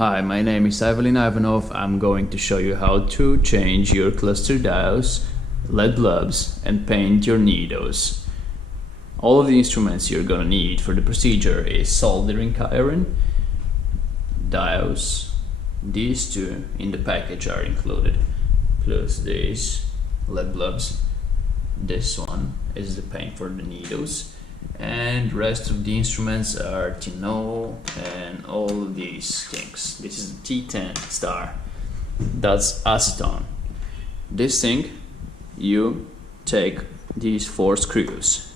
Hi, my name is Evelyn Ivanov. I'm going to show you how to change your cluster diodes, LED bulbs, and paint your needles. All of the instruments you're gonna need for the procedure is soldering iron, diodes. These two in the package are included, plus these LED bulbs. This one is the paint for the needles, and rest of the instruments are Tino and all of these things. This is the T10 star, that's acetone. This thing, you take these 4 screws.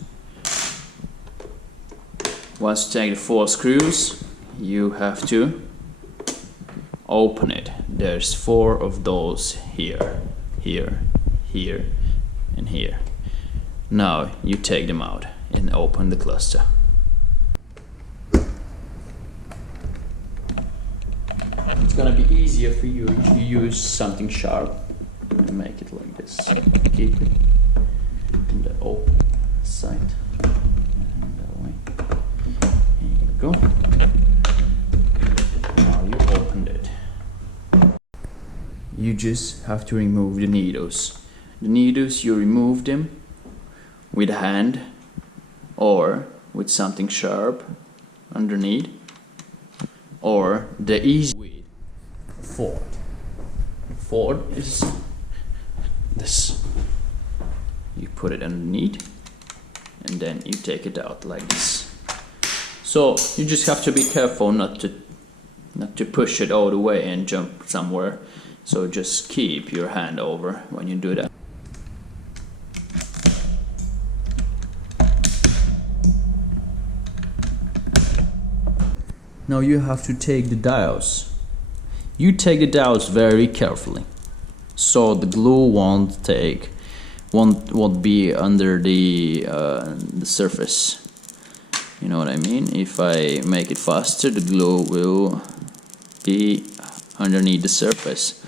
Once you take the 4 screws, you have to open it. There's 4 of those here, here, here, and here. Now you take them out and open the cluster. It's gonna be easier for you if you use something sharp and make it like this. Keep it in the open side. And that way. Here you go. Now you opened it. You just have to remove the needles. The needles, you remove them with a hand or with something sharp underneath, or the easy way, Ford is this. You put it underneath and then you take it out like this. So you just have to be careful not to push it all the way and jump somewhere. So just keep your hand over when you do that. Now you have to take the diodes. You take the diodes very carefully, so the glue won't be under the surface. You know what I mean? If I make it faster, the glue will be underneath the surface.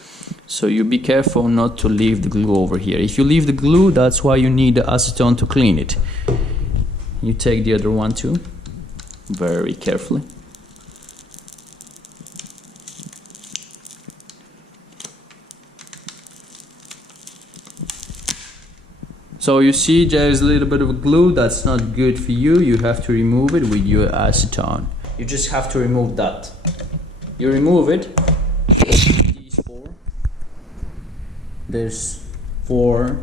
So you be careful not to leave the glue over here. If you leave the glue, that's why you need the acetone to clean it. You take the other one too, very carefully. So you see there's a little bit of glue that's not good for you. You have to remove it with your acetone. You just have to remove that. You remove it. These 4. There's 4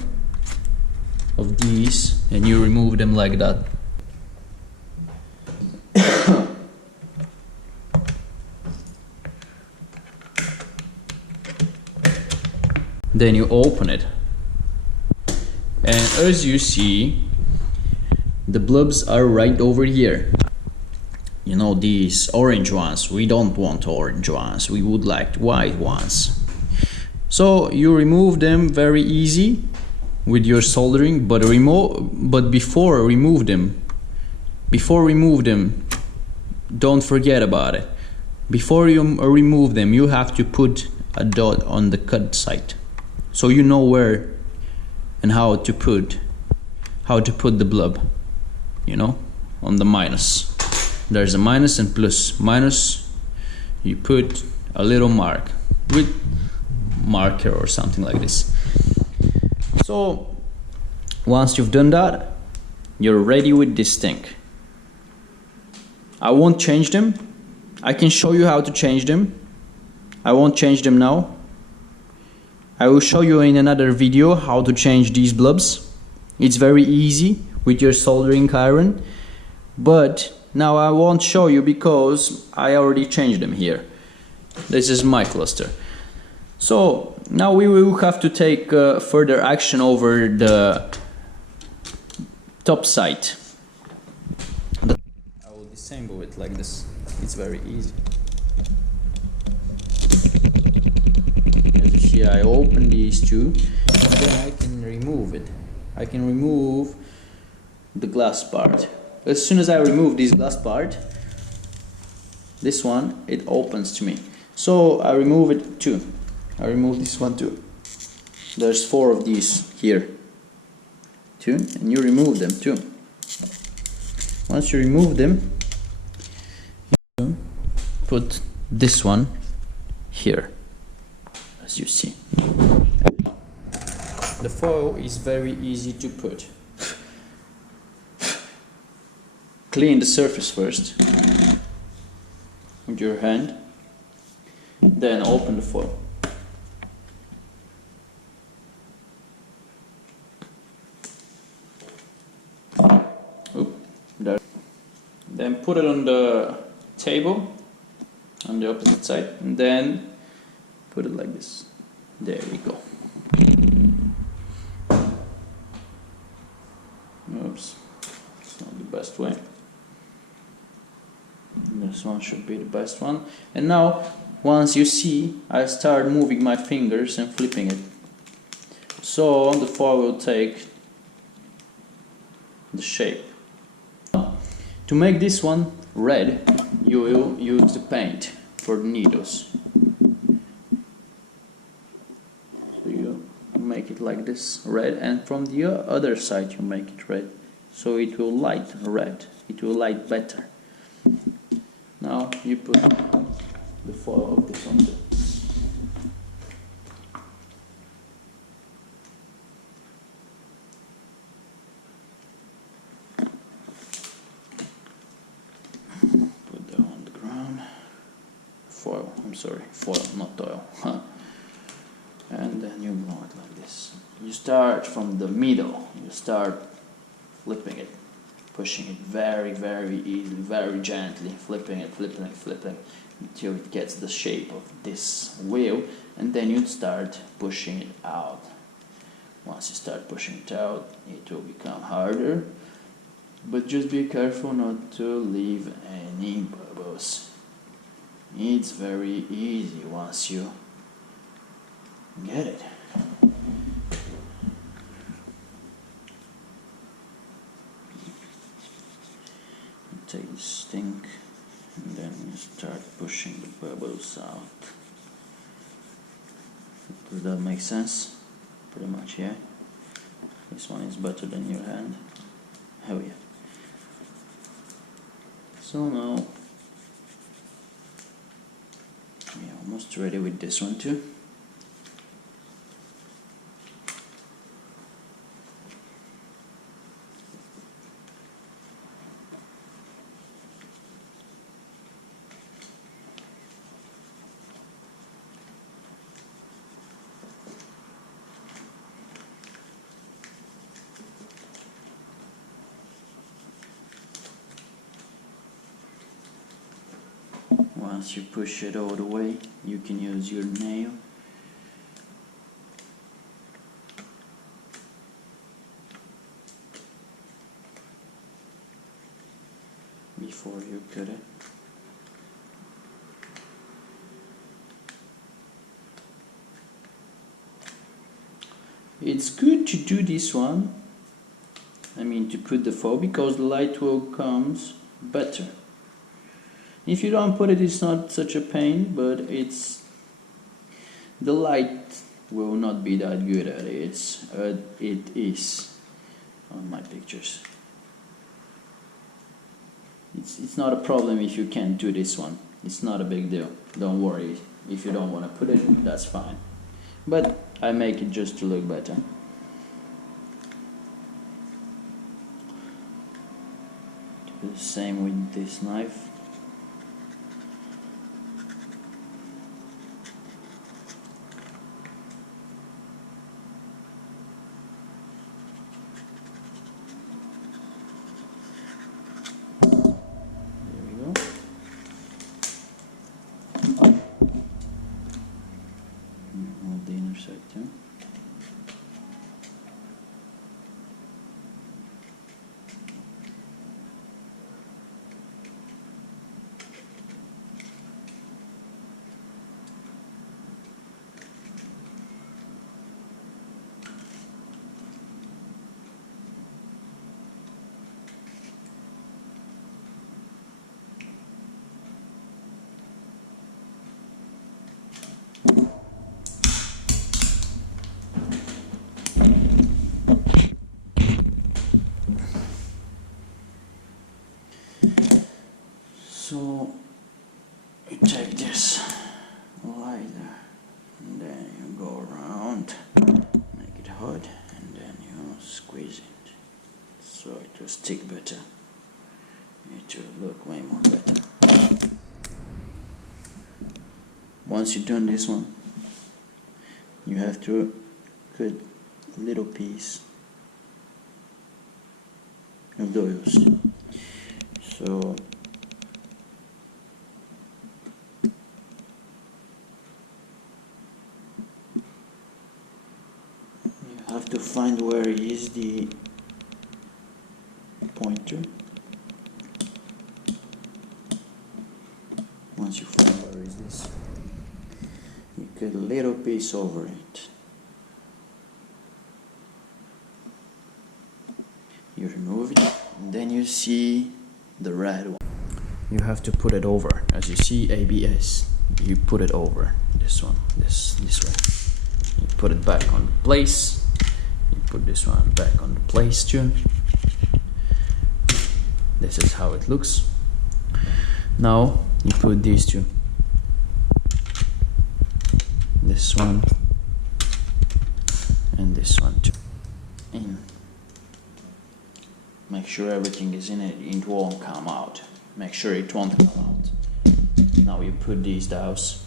of these, and you remove them like that. Then you open it. And as you see, the bulbs are right over here. You know, these orange ones, we don't want orange ones, we would like white ones. So you remove them very easy with your soldering, but before remove them, don't forget about it. Before you remove them, you have to put a dot on the cut site, so you know where and how to put the bulb, you know, on the minus. There's a minus and plus. Minus, you put a little mark with marker or something like this. So once you've done that, you're ready with this thing. I won't change them. I can show you how to change them. I won't change them now. I will show you in another video how to change these bulbs. It's very easy with your soldering iron, but now I won't show you because I already changed them here. This is my cluster. So now we will have to take further action over the top side. I will disassemble it like this. It's very easy. Here I open these two, and then I can remove it. I can remove the glass part. As soon as I remove this glass part, this one, it opens to me. So I remove it too. I remove this one too. There's 4 of these here too, and you remove them too. Once you remove them, you put this one here, as you see. The foil is very easy to put. Clean the surface first with your hand, then open the foil. There. Then put it on the table on the opposite side, and then put it like this. There we go. Oops, it's not the best way. This one should be the best one. And now, once you see, I start moving my fingers and flipping it. So the foil will take the shape. To make this one red, you will use the paint for the needles. So you make it like this, red, and from the other side you make it red. So it will light red, it will light better. Now you put the foil of this on the foil, I'm sorry, foil, not oil. And then you blow it like this. You start from the middle, you start flipping it, pushing it very, very easily, very gently, flipping it, until it gets the shape of this wheel, and then you start pushing it out. Once you start pushing it out, it will become harder, but just be careful not to leave any bubbles. It's very easy once you get it. Take this thing and then you start pushing the bubbles out. Does that make sense? Pretty much, yeah. This one is better than your hand. Oh yeah. So now we're almost ready with this one too. Once you push it all the way, you can use your nail before you cut it. It's good to do this one, to put the foil, because the light will comes better. If you don't put it, it's not such a pain, but the light will not be that good at it. It is on my pictures. It's not a problem if you can't do this one. It's not a big deal. Don't worry. If you don't want to put it, that's fine. But I make it just to look better. Do the same with this knife. Hold the inner side too. stick better. It will look way more better. Once you've done this one, you have to cut a little piece of those. So you have to find where is the pointer. Once you find where is this, you cut a little piece over it. You remove it, and then you see the red one. You have to put it over. As you see ABS, you put it over this one, this way. You put it back on place. You put this one back on the place too. This is how it looks. Now you put these two. This one and this one too. In. Make sure everything is in it. It won't come out. Make sure it won't come out. Now you put these dowels.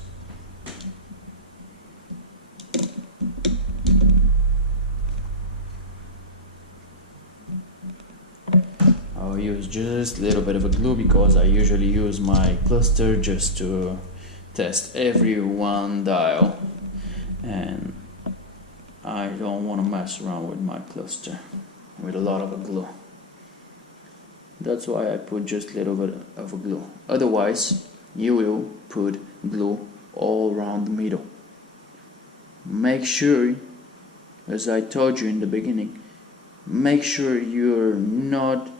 I'll use just a little bit of a glue because I usually use my cluster just to test every one dial, and I don't want to mess around with my cluster with a lot of a glue. That's why I put just a little bit of a glue. Otherwise, you will put glue all around the middle. Make sure, as I told you in the beginning, make sure you're not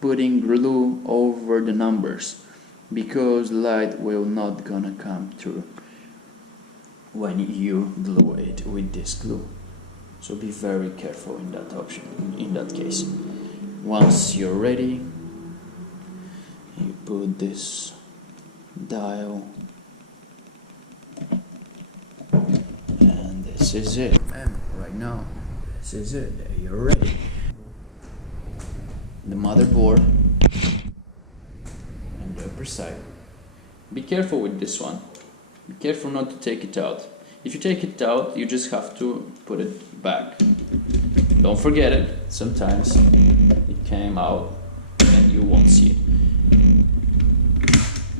putting glue over the numbers, because light will not gonna come through when you glue it with this glue. So be very careful in that option, in that case. Once you're ready, you put this dial, and this is it. And right now, this is it. You're ready. The motherboard and the upper side. Be careful with this one. Be careful not to take it out. If you take it out, you just have to put it back. Don't forget it. Sometimes it came out and you won't see it.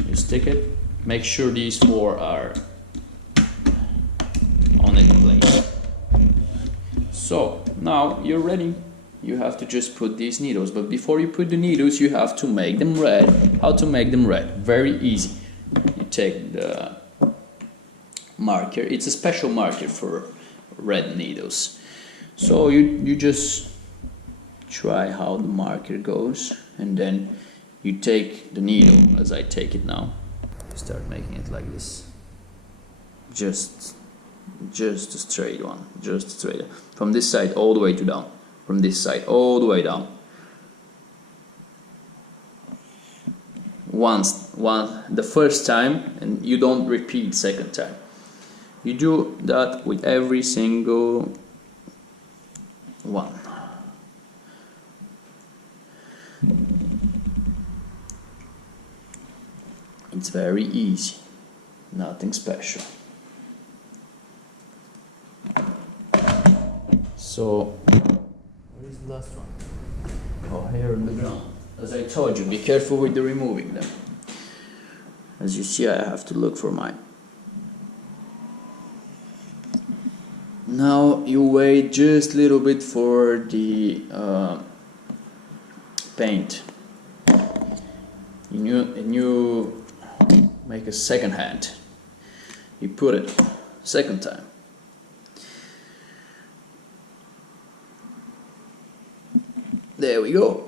You stick it. Make sure these four are on it plain. So now you're ready. You have to just put these needles, but before you put the needles, you have to make them red. How to make them red? Very easy. You take the marker. It's a special marker for red needles. So you just try how the marker goes, and then you take the needle, as I take it now. You start making it like this. Just a straight one. Just straight. From this side all the way to down. From this side all the way down. Once the first time, and you don't repeat second time. You do that with every single one. It's very easy, nothing special. So where is the last one? Oh, here on the ground. As I told you, be careful with the removing them. As you see, I have to look for mine. Now you wait just a little bit for the paint. And you make a second hand. You put it second time. There we go.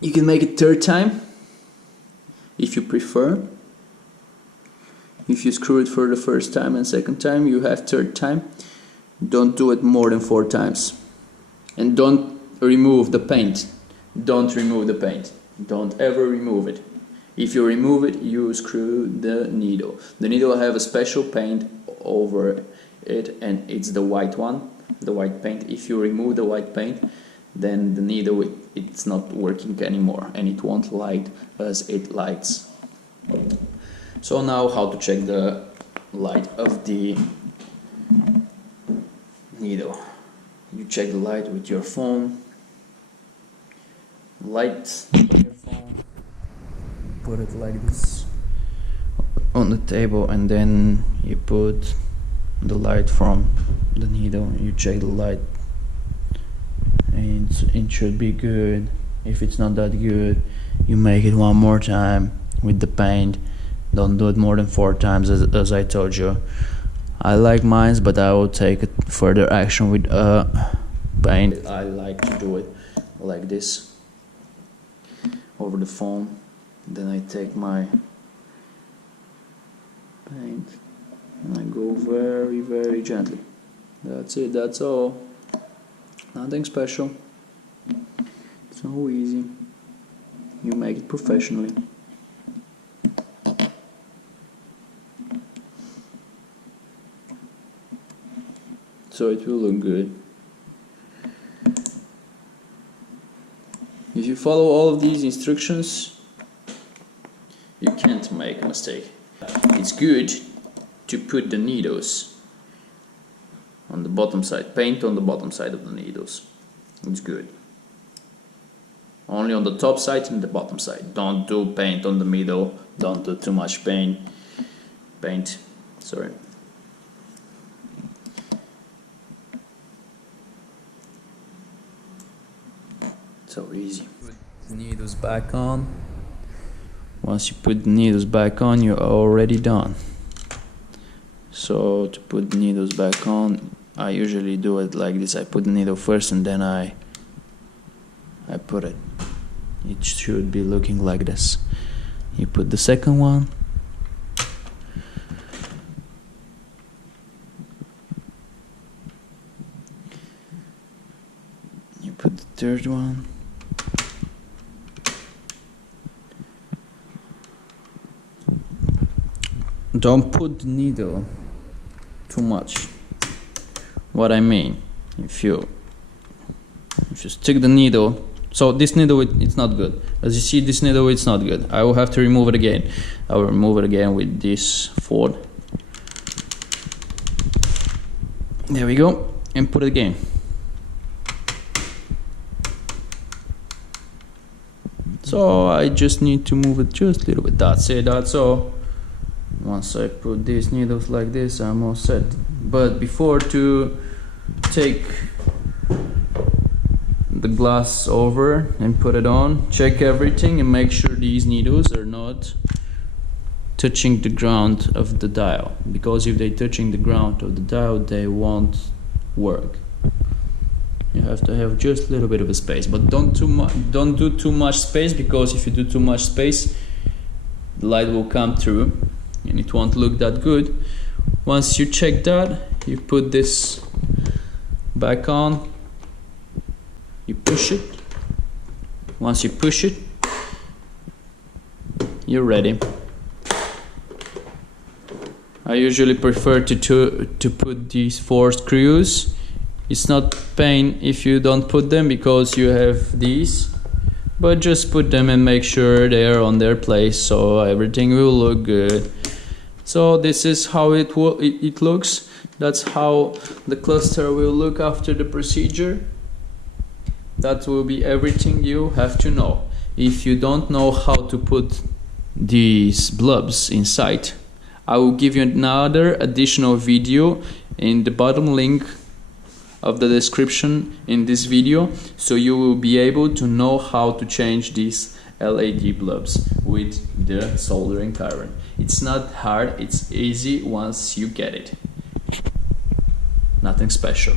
You can make it third time if you prefer. If you screw it for the first time and second time, you have third time. Don't do it more than 4 times. And don't remove the paint. Don't remove the paint. Don't ever remove it. If you remove it, you screw the needle. The needle will have a special paint over it, and it's the white one, the white paint. If you remove the white paint, then the needle it's not working anymore, and it won't light as it lights. So now how to check the light of the needle. You check the light with your phone. Light on your phone. Put it like this on the table, and then you put the light from the needle. You check the light, and it should be good. If it's not that good, you make it one more time with the paint. Don't do it more than 4 times, as I told you. I like mines, but I will take it further action with paint. I like to do it like this over the phone. Then I take my paint and I go very, very gently. That's it, that's all. Nothing special. So easy. You make it professionally. So it will look good. If you follow all of these instructions, you can't make a mistake. It's good to put the needles on the bottom side, paint on the bottom side of the needles. It's good. Only on the top side and the bottom side. Don't do paint on the middle. Don't do too much paint. Sorry. So easy. Put the needles back on. Once you put the needles back on, you're already done. So to put the needles back on, I usually do it like this. I put the needle first and then I put it. It should be looking like this. You put the second one. You put the third one. Don't put the needle too much. What I mean, if you stick the needle, so this needle it's not good. As you see, this needle it's not good. I will have to remove it again. I will remove it again with this Ford. There we go, and put it again. So I just need to move it just a little bit. That's it. That's all. Once I put these needles like this, I'm all set. But before to take the glass over and put it on, check everything and make sure these needles are not touching the ground of the dial, because if they're touching the ground of the dial, they won't work. You have to have just a little bit of a space, but don't do too much space, because if you do too much space, the light will come through and it won't look that good. Once you check that, you put this back on, you push it. Once you push it, you're ready. I usually prefer to put these 4 screws. It's not pain if you don't put them, because you have these, but just put them and make sure they are on their place, so everything will look good. So this is how it looks. That's how the cluster will look after the procedure. That will be everything you have to know. If you don't know how to put these blobs inside, I will give you another additional video in the bottom link of the description in this video, so you will be able to know how to change these LED bulbs with the soldering iron. It's not hard, it's easy once you get it. Nothing special.